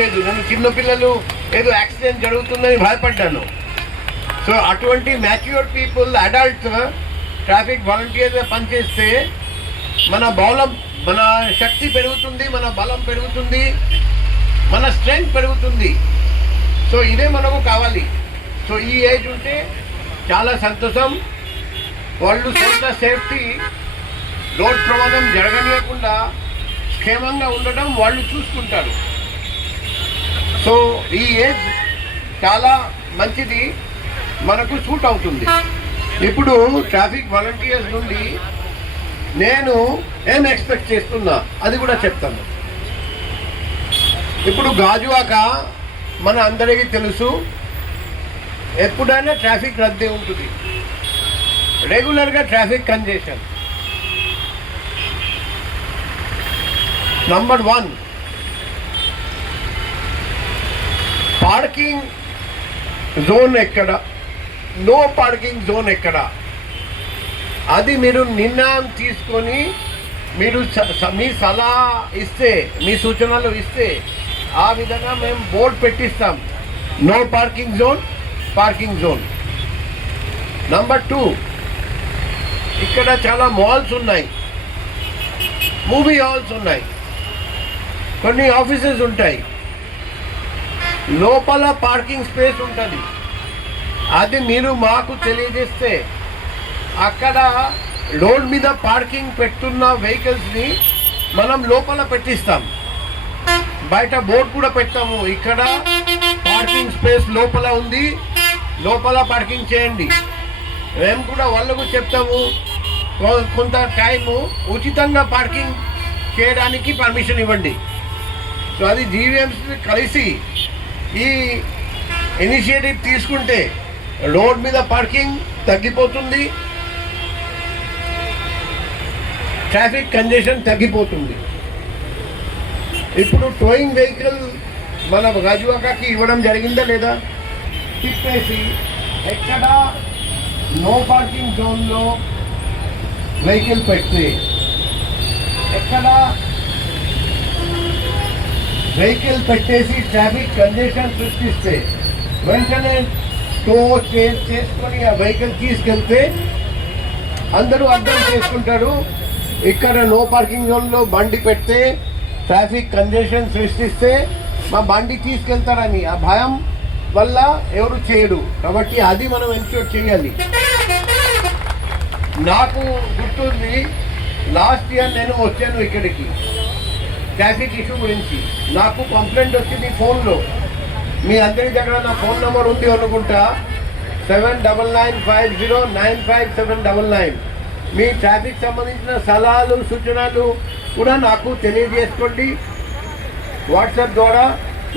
లేదు నేను చిన్నపిల్లలు ఏదో యాక్సిడెంట్ జరుగుతుందని భయపడ్డాను. సో అటువంటి మ్యాచ్యూర్ పీపుల్ అడల్ట్స్ ట్రాఫిక్ వాలంటీర్గా పనిచేస్తే మన బలం మన శక్తి పెరుగుతుంది మన బలం పెరుగుతుంది మన స్ట్రెంగ్త్ పెరుగుతుంది. సో ఇదే మనకు కావాలి. సో ఈ ఏజ్ ఉంటే చాలా సంతోషం. వాళ్ళు సొంత సేఫ్టీ రోడ్ ప్రమాదం జరగలేకుండా క్షేమంగా ఉండడం వాళ్ళు చూసుకుంటారు. సో ఈ ఏజ్ చాలా మంచిది మనకు సూట్ అవుతుంది. ఇప్పుడు ట్రాఫిక్ వాలంటీర్స్ నుండి నేను ఏం ఎక్స్పెక్ట్ చేస్తున్నా అది కూడా చెప్తాను. ఇప్పుడు గాజువాక మన అందరికీ తెలుసు ఎప్పుడైనా ట్రాఫిక్ రద్దీ ఉంటుంది. రెగ్యులర్గా traffic congestion number one. Parking zone ఎక్కడ? నో పార్కింగ్ జోన్ ఎక్కడ? అది మీరు నిర్ణయం తీసుకొని మీరు స- మీ సలహా ఇస్తే మీ సూచనలు ఇస్తే ఆ విధంగా మేము board పెట్టిస్తాం. No parking zone parking zone. Number two ఇక్కడ చాలా మాల్స్ ఉన్నాయి. మూవీ హాల్స్ ఉన్నాయి. కొన్ని ఆఫీసెస్ ఉంటాయి. లోపల పార్కింగ్ స్పేస్ ఉంటుంది. అది మీరు మాకు తెలియజేస్తే అక్కడ రోడ్ మీద పార్కింగ్ పెట్టున్న వెహికల్స్ని మనం లోపల పెట్టిస్తాం. బయట బోర్డు కూడా పెట్టాము ఇక్కడ పార్కింగ్ స్పేస్ లోపల ఉంది. లోపల పార్కింగ్ చేయండి. మేము కూడా వాళ్ళకు చెప్తాము. కొ- కొంత టైము ఉచితంగా పార్కింగ్ చేయడానికి పర్మిషన్ ఇవ్వండి. సో అది జీవీఎంసీ కలిసి ఈ ఇనిషియేటివ్ తీసుకుంటే రోడ్ మీద పార్కింగ్ తగ్గిపోతుంది. ట్రాఫిక్ కంజెషన్ తగ్గిపోతుంది. ఇప్పుడు టోయింగ్ వెహికల్ మన గజువాకకి ఇవ్వడం జరిగిందా లేదా? తిప్పేసి ఎక్కడ నో పార్కింగ్ జోన్లో వెహికల్ పెడితే ఎక్కడ వెహికల్ పెట్టేసి ట్రాఫిక్ కంజెషన్ సృష్టిస్తే వెంటనే టో చేంజ్ చేసుకొని ఆ వెహికల్ తీసుకెళ్తే అందరూ అర్థం చేసుకుంటారు. ఇక్కడ నో పార్కింగ్ జోన్లో బండి పెడితే ట్రాఫిక్ కంజెషన్ సృష్టిస్తే మా బండి తీసుకెళ్తారని ఆ భయం వల్ల ఎవరు చేయడు. కాబట్టి అది మనం ఎన్షూర్ చేయాలి. నాకు గుర్తుంది లాస్ట్ ఇయర్ నేను వచ్చాను ఇక్కడికి. ట్రాఫిక్ ఇష్యూ గురించి. నాకు కంప్లైంట్ వచ్చింది ఫోన్లో. మీ అందరి దగ్గర నా ఫోన్ నెంబర్ ఉంది అనుకుంటా. Seven double nine five zero nine five seven double nine. మీ ట్రాఫిక్ సంబంధించిన సలహాలు సూచనలు కూడా నాకు తెలియజేసుకోండి. వాట్సాప్ ద్వారా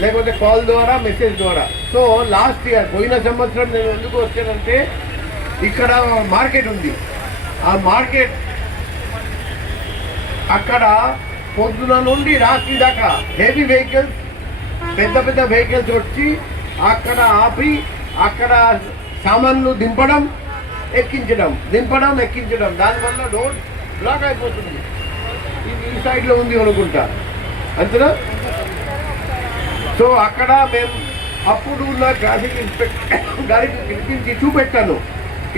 లేకపోతే కాల్ ద్వారా మెసేజ్ ద్వారా. సో లాస్ట్ ఇయర్ పోయిన సంవత్సరం నేను ఎందుకు వచ్చానంటే ఇక్కడ మార్కెట్ ఉంది. ఆ మార్కెట్ అక్కడ పొద్దున నుండి రాత్రి దాకా హెవీ వెహికల్స్ పెద్ద పెద్ద వెహికల్స్ వచ్చి అక్కడ ఆపి అక్కడ సామాన్లు దింపడం ఎక్కించడం దింపడం ఎక్కించడం. దానివల్ల రోడ్ బ్లాక్ అయిపోతుంది. ఇది ఈ సైడ్లో ఉంది అనుకుంటా. అంతేనా? సో అక్కడ మేము అప్పుడు ఉన్న ట్రాఫిక్ ఇన్స్పెక్టర్ గారికి పిలిపించి చూపెట్టాను.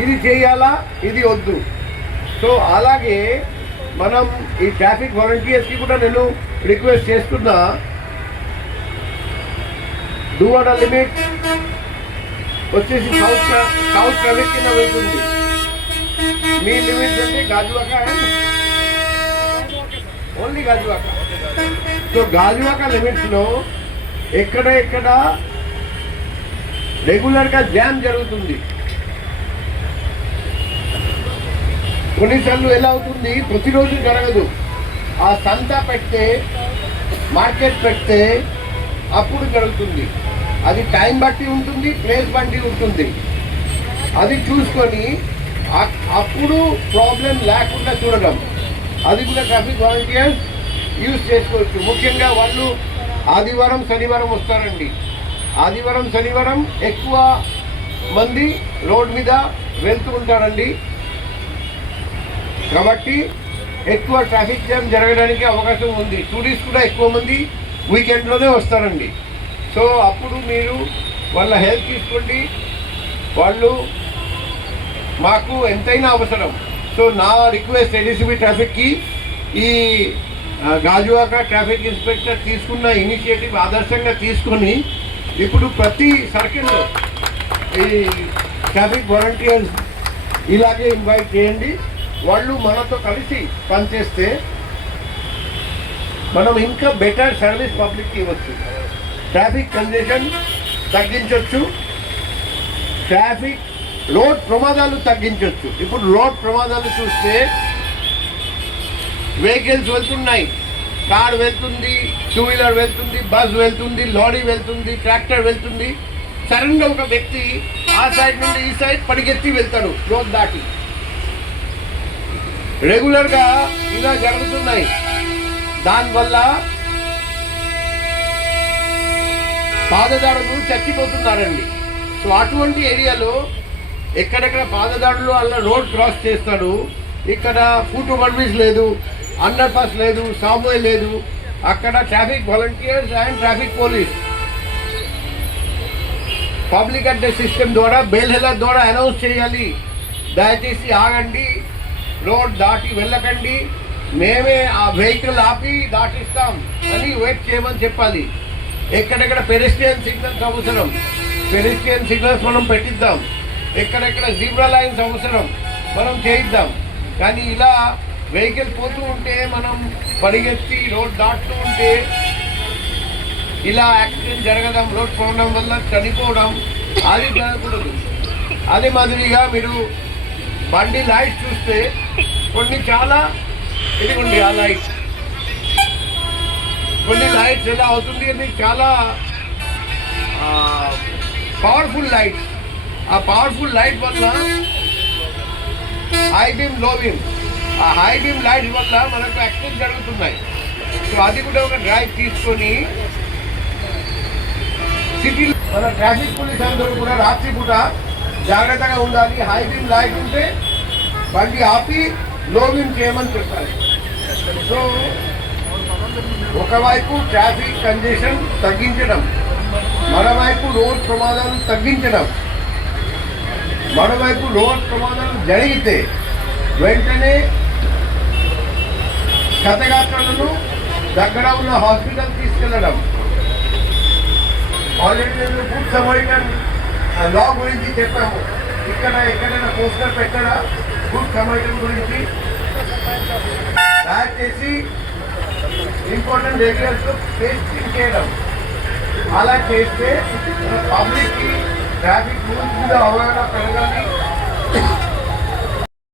ఇది చేయాలా? ఇది వద్దు. సో అలాగే మనం ఈ ట్రాఫిక్ వాలంటీర్స్కి కూడా నేను రిక్వెస్ట్ చేస్తున్నా దువాడ లిమిట్ వచ్చేసి సౌత్ సౌత్ ట్రాఫిక్ కింద వెళ్తుంది. మీ లిమిట్స్ అంటే గాజువాక ఓన్లీ గాజువాక. సో గాజువాక లిమిట్స్లో ఎక్కడ ఎక్కడ రెగ్యులర్గా జామ్ జరుగుతుంది. కొన్నిసార్లు ఎలా అవుతుంది? ప్రతిరోజు జరగదు. ఆ సంత పెడితే మార్కెట్ పెడితే అప్పుడు జరుగుతుంది. అది టైం బట్టి ఉంటుంది ప్లేస్ బట్టి ఉంటుంది. అది చూసుకొని అప్పుడు ప్రాబ్లం లేకుండా చూడడం. అది కూడా ట్రాఫిక్ వాలంటీర్స్ యూజ్ చేసుకోవచ్చు. ముఖ్యంగా వాళ్ళు ఆదివారం శనివారం వస్తారండి. ఆదివారం శనివారం ఎక్కువ మంది రోడ్ మీద వెళ్తూ ఉంటారండి. కాబట్టి ఎక్కువ ట్రాఫిక్ జామ్ జరగడానికి అవకాశం ఉంది. టూరిస్ట్ కూడా ఎక్కువ మంది వీకెండ్లోనే వస్తారండి. సో అప్పుడు మీరు వాళ్ళ హెల్ప్ తీసుకోండి. వాళ్ళు మాకు ఎంతైనా అవసరం. సో నా రిక్వెస్ట్ ఎన్ఎస్బి ట్రాఫిక్కి ఈ గాజువాక ట్రాఫిక్ ఇన్స్పెక్టర్ తీసుకున్న ఇనిషియేటివ్ ఆదర్శంగా తీసుకొని ఇప్పుడు ప్రతి సర్కిల్లో ఈ ట్రాఫిక్ వాలంటీర్స్ ఇలాగే ఇన్వైట్ చేయండి. వాళ్ళు మనతో కలిసి పనిచేస్తే మనం ఇంకా బెటర్ సర్వీస్ పబ్లిక్కి ఇవ్వచ్చు. ట్రాఫిక్ కంజెషన్ తగ్గించవచ్చు ట్రాఫిక్ రోడ్ ప్రమాదాలు తగ్గించవచ్చు ఇప్పుడు రోడ్ ప్రమాదాలు చూస్తే వెహికల్స్ వెళ్తున్నాయి. కార్ వెళ్తుంది టూ వీలర్ వెళ్తుంది బస్ వెళ్తుంది లారీ వెళ్తుంది ట్రాక్టర్ వెళ్తుంది. సడన్గా ఒక వ్యక్తి ఆ సైడ్ నుండి ఈ సైడ్ పరిగెత్తి వెళ్తాడు. రోడ్ దాటి. రెగ్యులర్గా ఇలా జరుగుతున్నాయి. దానివల్ల పాదదారులు చచ్చిపోతున్నారండి. సో అటువంటి ఏరియాలో ఎక్కడెక్కడ పాదదారులు అలా రోడ్ క్రాస్ చేస్తాడు ఇక్కడ ఫుట్ ఓవర్బ్రిడ్జ్ లేదు అండర్ పాస్ లేదు సాబ్వే లేదు అక్కడ traffic volunteers and traffic police. Public అంటే సిస్టమ్ ద్వారా బెల్ హెలర్ ద్వారా అనౌన్స్ చేయాలి. దయచేసి ఆగండి. రోడ్ దాటి వెళ్ళకండి. మేమే ఆ వెహికల్ ఆపి దాటిస్తాం. అని వెయిట్ చేయమని చెప్పాలి. ఎక్కడెక్కడ పెరిస్టియన్ సిగ్నల్స్ అవసరం? పెరిస్టియన్ సిగ్నల్స్ మనం పెట్టిద్దాం. ఎక్కడెక్కడ జీబ్రా లైన్స్ అవసరం? మనం చేయిద్దాం. కానీ ఇలా వెహికల్ పోతూ ఉంటే మనం పరిగెత్తి రోడ్ దాటుతూ ఉంటే ఇలా యాక్సిడెంట్ జరగడం రోడ్ పోవడం వల్ల చనిపోవడం అది జరగకూడదు. అదే మాదిరిగా మీరు బండి లైట్ చూస్తే కొన్ని చాలా ఇదిగోండి ఆ లైట్ కొన్ని లైట్స్ ఎలా అవుతుంది అని చాలా పవర్ఫుల్ లైట్ ఆ పవర్ఫుల్ లైట్ వల్ల హై బీమ్లో బీమ్ ఆ హై బీమ్ లైట్ వల్ల మనకు యాక్సిడెంట్ జరుగుతున్నాయి. సో అది కూడా ఒక డ్రైవ్ తీసుకొని సిటీ మన ట్రాఫిక్ పోలీస్ అందరూ కూడా రాత్రి పూట జాగ్రత్తగా ఉండాలి. హై బీమ్ ఉంటే బండి ఆపి లో చేయమని చెప్పాలి. సో ఒకవైపు ట్రాఫిక్ కంజెషన్ తగ్గించడం మరోవైపు రోడ్ ప్రమాదాలు తగ్గించడం మరోవైపు రోడ్ ప్రమాదాలు జరిగితే వెంటనే క్షతగాత్రులను దగ్గర ఉన్న హాస్పిటల్ తీసుకెళ్ళడం ఆల్రెడీ నేను ఫుడ్ లా గురించి చెప్పాము. ఇక్కడ ఎక్కడైనా పోస్టర్ పెట్టడా? ఫుడ్ సమాజం గురించి? తయారు చేసి ఇంపార్టెంట్ రెగ్యులర్స్ పేస్టింగ్ చేయడం. అలా చేస్తే పబ్లిక్కి ట్రాఫిక్ రూల్స్ మీద అవగాహన పెరగాలి.